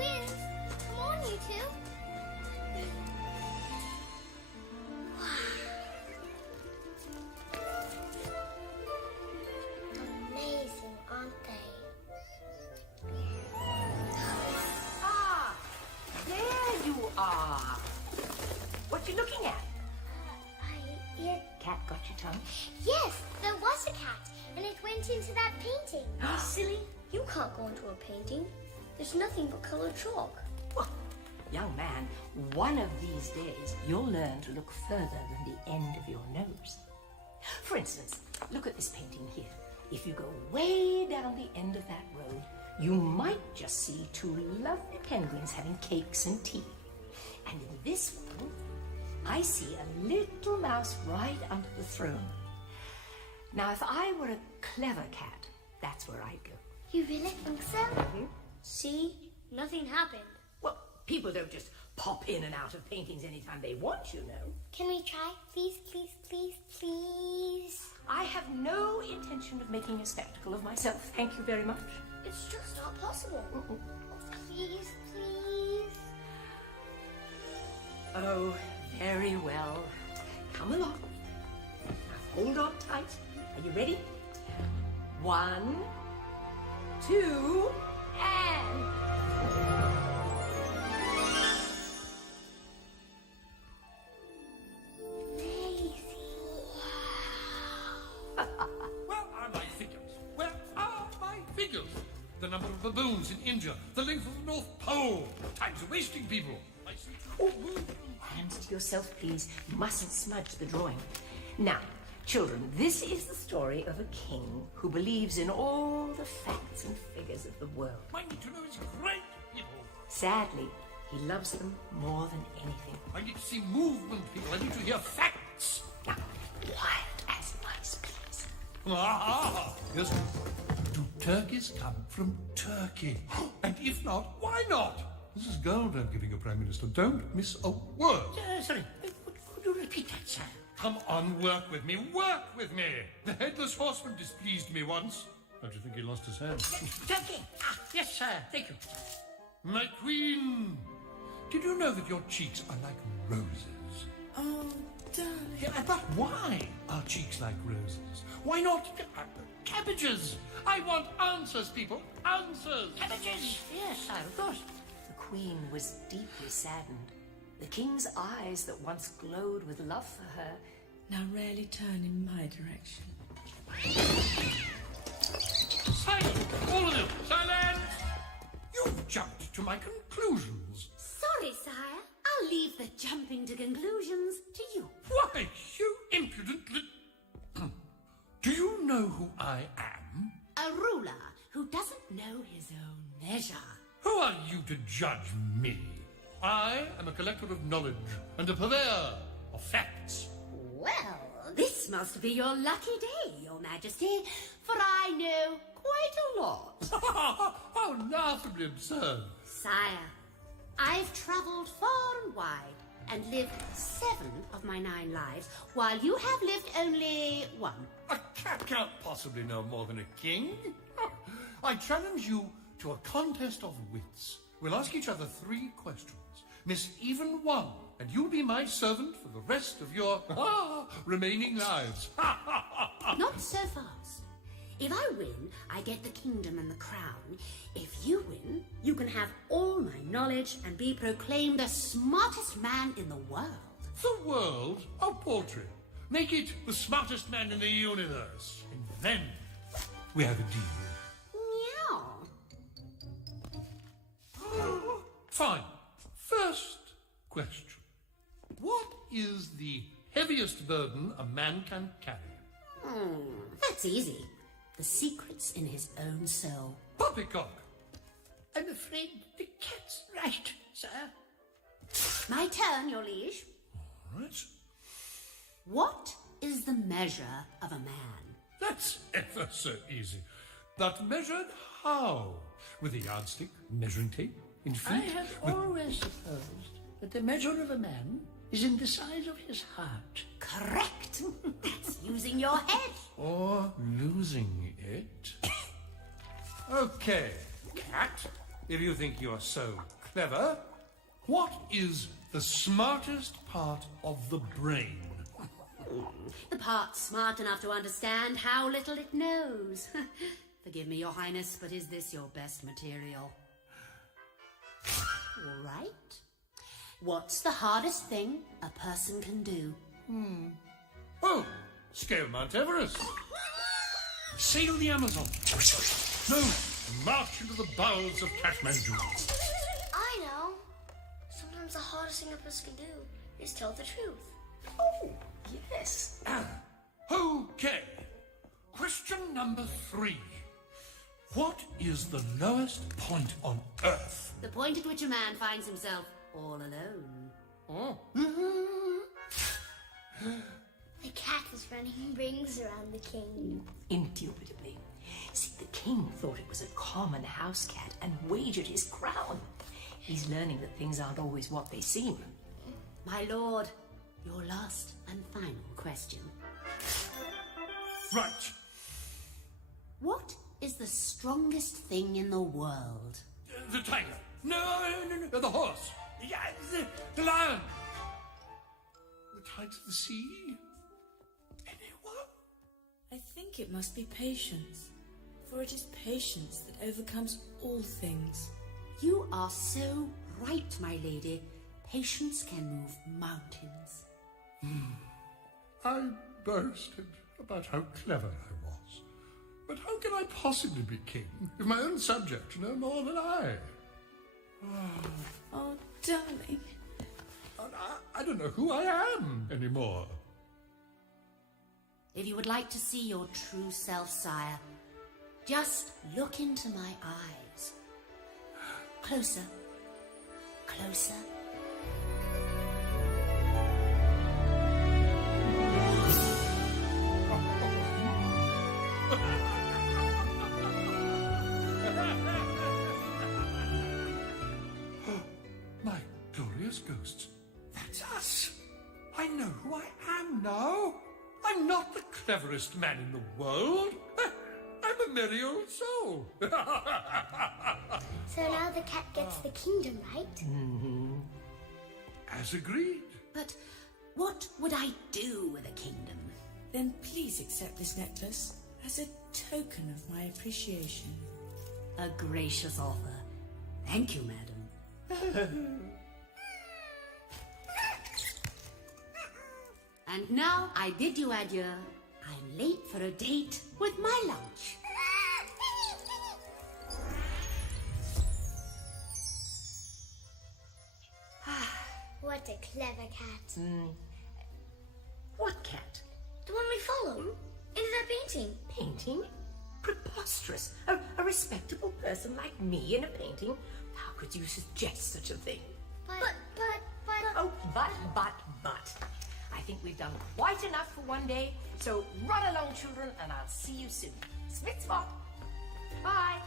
twins. Come on, you two. Amazing, aren't they? Ah, there you are. What you looking at? Cat got your tongue? Yes, there was a cat, and it went into that painting. Silly, you can't go into a painting. There's nothing but colored chalk. Well, young man, one of these days you'll learn to look further than the end of your nose. For instance, look at this painting here. If you go way down the end of that road, you might just see two lovely penguins having cakes and tea. And in this one, I see a little mouse right under the throne. Now, if I were a clever cat, that's where I'd go. You really think so? Mm-hmm. See? Nothing happened. Well, people don't just pop in and out of paintings anytime they want, you know. Can we try? Please, please, please, please. I have no intention of making a spectacle of myself, thank you very much. It's just not possible. Please, please. Oh, very well. Come along. Now hold on tight. Are you ready? 1, 2, and... Where are my figures? Where are my figures? The number of baboons in India, the length of the North Pole. Time's wasting, people. I see. Oh, hands to yourself, please. You mustn't smudge the drawing. Now, children, this is the story of a king who believes in all the facts and figures of the world. I need to know is great, people. Sadly, he loves them more than anything. I need to see movement, people. I need to hear facts. Now, quiet as mice, please. Ah, yes. Do turkeys come from Turkey? And if not, why not? This is gold I'm giving you, Prime Minister. Don't miss a word. Sorry, could you repeat that, sir? Come on, work with me. Work with me. The headless horseman displeased me once. Don't you think he lost his head? Turkey! Ah, yes, sir. Thank you. My queen. Did you know that your cheeks are like roses? Oh, darling. Yeah, but why are cheeks like roses? Why not cabbages? I want answers, people. Answers. Cabbages! Yes, sir, of course. The queen was deeply saddened. The king's eyes that once glowed with love for her now rarely turn in my direction. Silence, all of you. Silence. You've jumped to my conclusions. Sorry, sire. I'll leave the jumping to conclusions to you. Why, you impudent Do you know who I am? A ruler who doesn't know his own measure. Who are you to judge me? I am a collector of knowledge and a purveyor of facts. Well, this must be your lucky day, your majesty, for I know quite a lot. How laughably absurd. Sire, I've travelled far and wide and lived 7 of my 9 lives, while you have lived only 1. A cat can't possibly know more than a king. I challenge you to a contest of wits. We'll ask each other 3 questions. Miss even 1, and you'll be my servant for the rest of your remaining lives. Not so fast. If I win, I get the kingdom and the crown. If you win, you can have all my knowledge and be proclaimed the smartest man in the world. The world? How paltry. Make it the smartest man in the universe. And then we have a deal. Meow. Fine. First question. What is the heaviest burden a man can carry? That's easy. The secret's in his own soul. Poppycock. I'm afraid the cat's right, sir. My turn, your liege. All right. What is the measure of a man? That's ever so easy. But measured how? With a yardstick, measuring tape, in feet? I have always supposed that the measure of a man is in the size of his heart. Correct. That's using your head. Or losing it. Okay, cat. if you think you're so clever, what is the smartest part of the brain? The part smart enough to understand how little it knows. Forgive me, Your Highness, but is this your best material? All right. What's the hardest thing a person can do? Oh, scale Mount Everest. Sail the Amazon. No, march into the bowels of Kathmandu. I know. Sometimes the hardest thing a person can do is tell the truth. Oh, yes. Okay. Question number 3. What is the lowest point on Earth? The point at which a man finds himself all alone. The cat is running rings around the king. Indubitably. See, the king thought it was a common house cat and wagered his crown. He's learning that things aren't always what they seem. My lord, your last and final question. Right. What is the strongest thing in the world? The tiger. No, the horse. Yeah, the lion. The tides of the sea. Anyone? I think it must be patience, for it is patience that overcomes all things. You are so right, my lady. Patience can move mountains. I boasted about how clever I was. But how can I possibly be king if my own subjects know more than I? Oh, darling. And I don't know who I am anymore. If you would like to see your true self, sire, just look into my eyes. Closer. Closer. My glorious ghosts. That's us. I know who I am now. I'm not the cleverest man in the world. I'm a merry old soul. So now the cat gets the kingdom, right? As agreed. But what would I do with a kingdom? Then please accept this necklace as a token of my appreciation. A gracious offer. Thank you, madam. And now I bid you adieu. I'm late for a date with my lunch. What a clever cat. What cat? The one we followed. Into that painting. Painting? Preposterous. A respectable person like me in a painting? How could you suggest such a thing? But. Oh, but. I think we've done quite enough for one day, so run along, children, and I'll see you soon. Split spot. Bye.